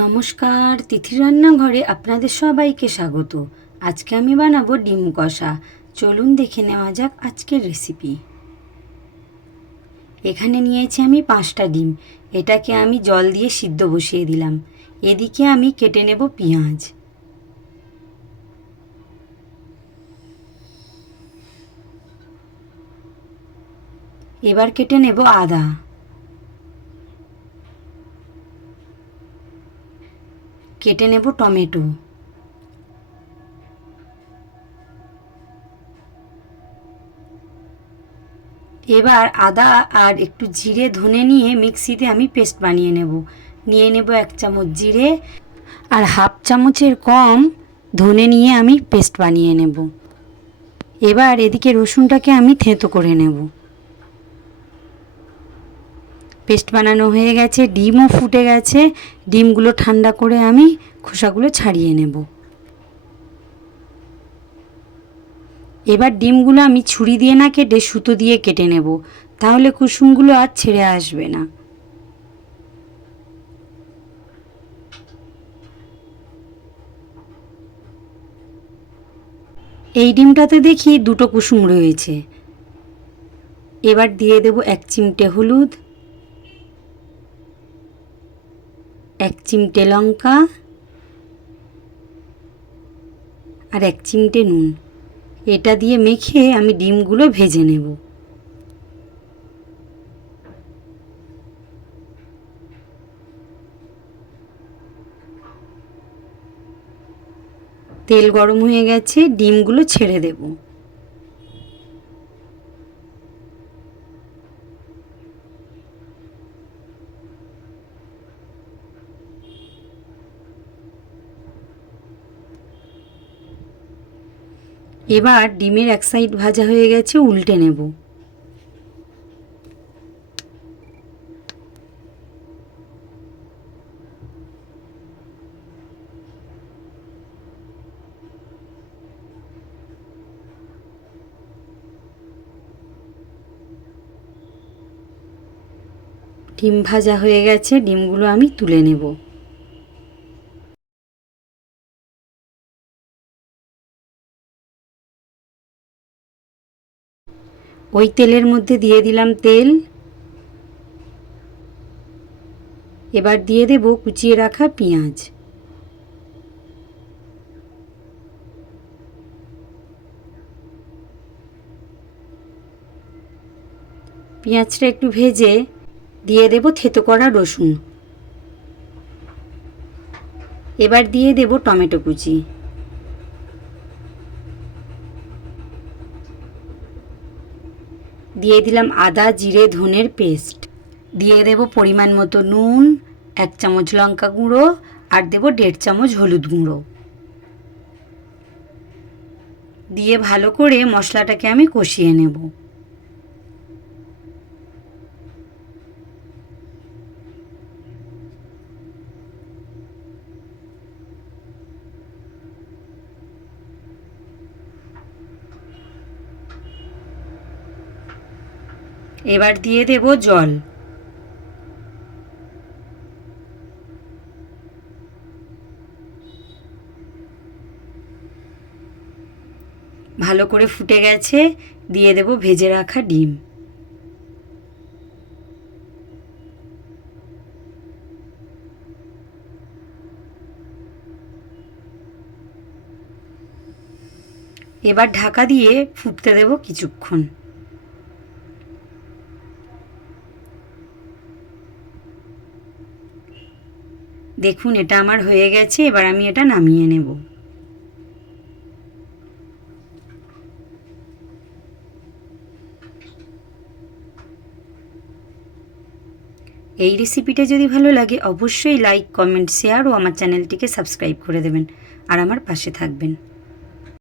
নমস্কার, তিথির রান্নাঘরে আপনাদের সবাইকে স্বাগত। আজকে আমি বানাবো ডিম কষা। চলুন দেখে নেওয়া যাক আজকের রেসিপি। এখানে নিয়েছি আমি 5টা ডিম। এটাকে আমি জল দিয়ে সিদ্ধ বসিয়ে দিলাম। এদিকে আমি কেটে নেব পেঁয়াজ। এবার কেটে নেব আদা। কেটে নেব টমেটো। এবার আদা আর একটু জিরে ধনে নিয়ে মিক্সিতে আমি পেস্ট বানিয়ে নেব। নিয়ে নেব 1 চামচ জিরে আর হাফ চামচের কম ধনে নিয়ে আমি পেস্ট বানিয়ে নেব। এবার এদিকে রসুনটাকে আমি থেঁতো করে নেব। পেস্ট বানানো হয়ে গেছে, ডিমও ফুটে গেছে। ডিমগুলো ঠান্ডা করে আমি খোসাগুলো ছাড়িয়ে নেব। এবার ডিমগুলো আমি ছুরি দিয়ে না কেটে সুতো দিয়ে কেটে নেব, তাহলে কুসুমগুলো আর ছেড়ে আসবে না। এই ডিমটাতে দেখি 2টো কুসুম রয়েছে। এবার দিয়ে দেব 1 চিমটে হলুদ, 1 চিমটে লঙ্কা আর 1 চিমটে নুন। এটা দিয়ে মেখে আমি ডিমগুলো ভেজে নেব। তেল গরম হয়ে গেছে, ডিমগুলো ছেড়ে দেব। এবার ডিমের এক সাইড ভাজা হয়ে গেছে, উল্টে নেব। ডিম ভাজা হয়ে গেছে, ডিমগুলো আমি তুলে নেব। ওই তেলের মধ্যে দিয়ে দিলাম তেল। এবার দিয়ে দেব কুচিয়ে রাখা পেঁয়াজ। পেঁয়াজটা একটু ভেজে দিয়ে দেব থেতো করা রসুন। এবার দিয়ে দেব টমেটো কুচি। দিয়ে দিলাম আদা জিরে ধনের পেস্ট। দিয়ে দেব পরিমাণ মতো নুন, 1 চামচ লঙ্কা গুঁড়ো আর দেব 1.5 চামচ হলুদ গুঁড়ো। দিয়ে ভালো করে মশলাটাকে আমি কষিয়ে নেব। এবার দিয়ে দেব জল। ভালো করে ফুটে গেছে, দিয়ে দেব ভেজে রাখা ডিম। এবার ঢাকা দিয়ে ফুটতে দেব কিছুক্ষণ। দেখুন এটা আমার হয়ে গেছে, এবার আমি এটা নামিয়ে নেব। এই রেসিপিটা যদি ভালো লাগে অবশ্যই লাইক কমেন্ট শেয়ার ও আমার চ্যানেলটিকে সাবস্ক্রাইব করে দেবেন আর আমার পাশে থাকবেন।